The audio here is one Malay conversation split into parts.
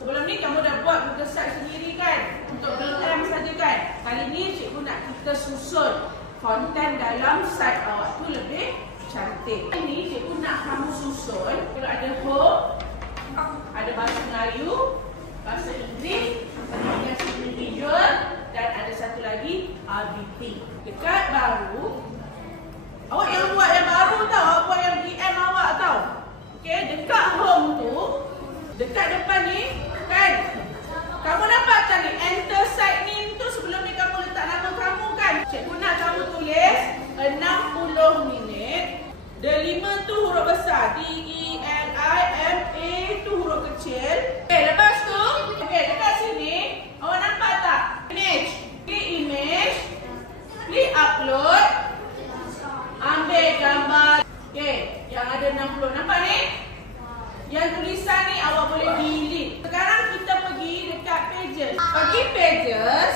Sebelum ni kamu dah buat Google Site sendiri kan? Untuk BM saja kan? Kali ni cikgu nak kita susun konten dalam site awak tu lebih cantik. Ini cikgu nak kamu susun. Kalau ada home, ada bahasa Melayu, bahasa Inggeris, bahasa individual, dan ada satu lagi RBT. Dekat baru, awak yang buat yang baru tau, awak buat yang BM awak tau. Okey, dekat home tu, dekat depan ni kan, kamu nampak tak ni enter site name tu, sebelum ni kamu letak nama kamu kan. Cikgu nak kamu tulis 60 minit. D5 tu huruf besar, DELIMA tu huruf kecil. Okey, lepas tu, okey, dekat sini awak nampak tak? Image. Klik image, klik upload, ambil gambar. Okey, yang ada 60. Nampak ni? Yang tulisan ni awak boleh delete. Sekarang kita pergi dekat pages. Pergi pages.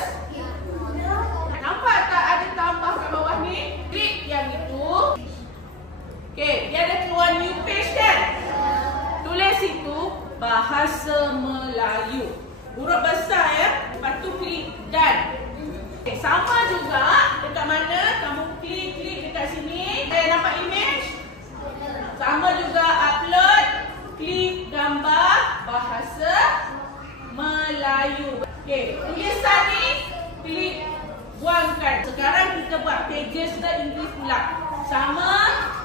Nampak tak ada tambah kat bawah ni? Klik yang itu. Okey, dia ada keluar new page kan? Tulis itu bahasa Melayu. Huruf besar ya. Lepas tu klik done. Okay, sama juga dekat mana kamu klik dekat sini. Nampak image? Sama juga upload. Klik gambar bahasa Melayu. Okey, tulisan ni klik buangkan. Sekarang kita buat pages ke Inggeris pula. Sama,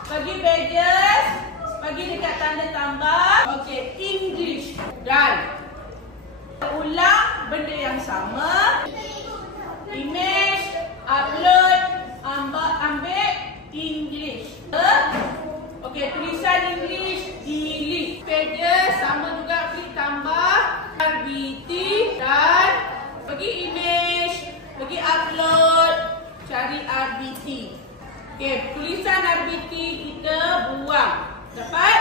pergi pages, pergi dekat tanda tambah. Okey, English. Dan ulang benda yang sama. Image, upload, ambil English. Okey, tulisan English, delete. Pages sama juga, klik tambah RBT dan pergi image, pergi upload, cari RBT. Okey, tulisan RBT kita buang. Dapat?